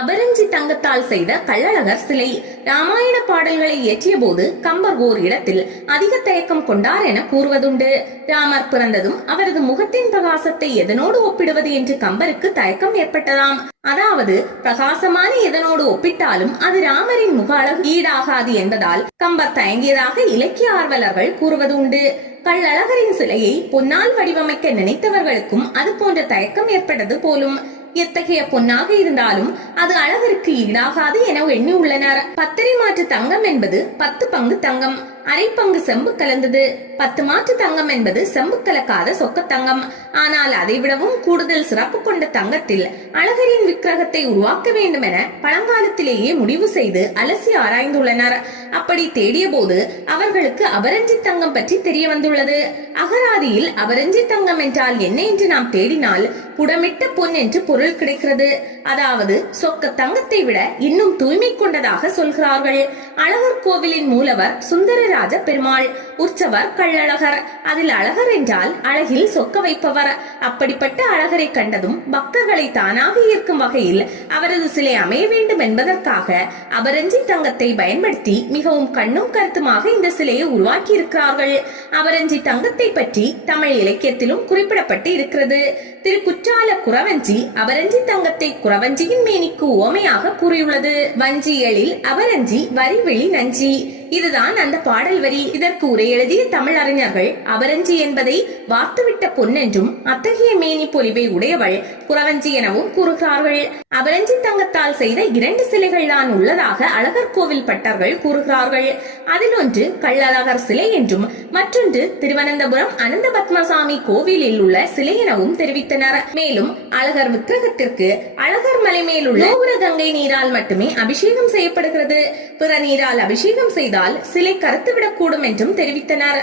அபரஞ்சி தங்கத்தால் செய்த கள்ளழகர் சிலை. ராமாயண பாடல்களை இயற்றிய போது கம்பர் ஓர் இடத்தில் அதிக தயக்கம் கொண்டார் என கூறுவதுண்டு. ராமர் பிறந்ததும் அவரது முகத்தின் பிரகாசத்தை எதனோடு ஒப்பிடுவது என்று கம்பருக்கு தயக்கம் ஏற்பட்டதாம். அதாவது பிரகாசமான எதனோடு ஒப்பிட்டாலும் அது ராமரின் முக அழகு ஈடாகாது என்பதால் கம்பர் தயங்கியதாக இலக்கிய ஆர்வலர்கள் கூறுவது உண்டு கள்ளழகரின் சிலையை பொன்னால் வடிவமைக்க நினைத்தவர்களுக்கும் அது போன்ற தயக்கம் ஏற்பட்டது போலும். எத்தகைய பொன்னாக இருந்தாலும் அது அளவிற்கு ஈடாகாது என எண்ணி உள்ளனர் பத்திரை மாற்று தங்கம் என்பது பத்து பங்கு தங்கம். அரை பங்கு செம்பு கலந்தது. பத்து மாற்று தங்கம் என்பது செம்பு கலக்காத சொக்க தங்கம். ஆனால் அதை விடவும் கூடுதல் சிறப்பு கொண்ட தங்கத்தில் அழகரின் விக்கிரகத்தை உருவாக்க வேண்டும் என பழங்காலத்திலேயே முடிவு செய்து அலசி ஆராய்ந்துள்ளனர். அப்படி தேடிய போது அவர்களுக்கு அபரஞ்சி தங்கம் பற்றி தெரிய வந்துள்ளது. அகராதியில் அபரஞ்சி தங்கம் என்றால் என்ன என்று நாம் தேடினால் புடமிட்ட பொன் என்று பொருள் கிடைக்கிறது. அதாவது சொக்க தங்கத்தை விட இன்னும் தூய்மை கொண்டதாக சொல்கிறார்கள். அழகர் கோவிலின் மூலவர் சுந்தரராஜ் பெருமாள் உற்சவர் கள்ளழகர். அதில் அழகர் என்றால் அழகில் சொக்க வைப்பவர். அப்படிப்பட்ட அழகரை கண்டதும் பக்தர்களை தானாக ஈர்க்கும் வகையில் அவரது சிலை அமைய வேண்டும் என்பதற்காக அபரஞ்சி தங்கத்தை பயன்படுத்தி மிகவும் கண்ணும் கருத்துமாக இந்த சிலையை உருவாக்கி இருக்கிறார்கள் அபரஞ்சி தங்கத்தை பற்றி தமிழ் இலக்கியத்திலும் குறிப்பிடப்பட்டு இருக்கிறது. திரு குற்றால குறவஞ்சி அபரஞ்சி தங்கத்தை குறவஞ்சியின் மேனிக்கு ஓமையாக கூறியுள்ளது. வஞ்சியலில் அபரஞ்சி வரிவெளி நஞ்சி. இதுதான் அந்த பாடல். பாடல் வரி இதற்கு உரை எழுதிய தமிழ் அறிஞர்கள் அபரஞ்சி என்பதை வார்த்துவிட்ட பொன்னென்றும் அத்தகைய மேனி பொலிவை உடையவள் புறவஞ்சி எனவும் கூறுகிறார்கள். அபரஞ்சி தங்கத்தால் செய்த இரண்டு சிலைகள் தான் உள்ளதாக அழகர் கோவில் பட்டர்கள் கூறுகிறார்கள். அதில் ஒன்று கள்ளழகர் சிலை என்றும் மற்றொன்று திருவனந்தபுரம் அனந்த பத்மசாமி கோவிலில் உள்ள சிலை எனவும் தெரிவித்தனர். மேலும் அழகர் விக்கிரகத்திற்கு அழகர் மலை மேலுள்ள கோபுர கங்கை நீரால் மட்டுமே அபிஷேகம் செய்யப்படுகிறது. பிற நீரால் அபிஷேகம் செய்தால் சிலை கருத்து மறுத்துவிடக்கூடும் என்றும் தெரிவித்தனர்.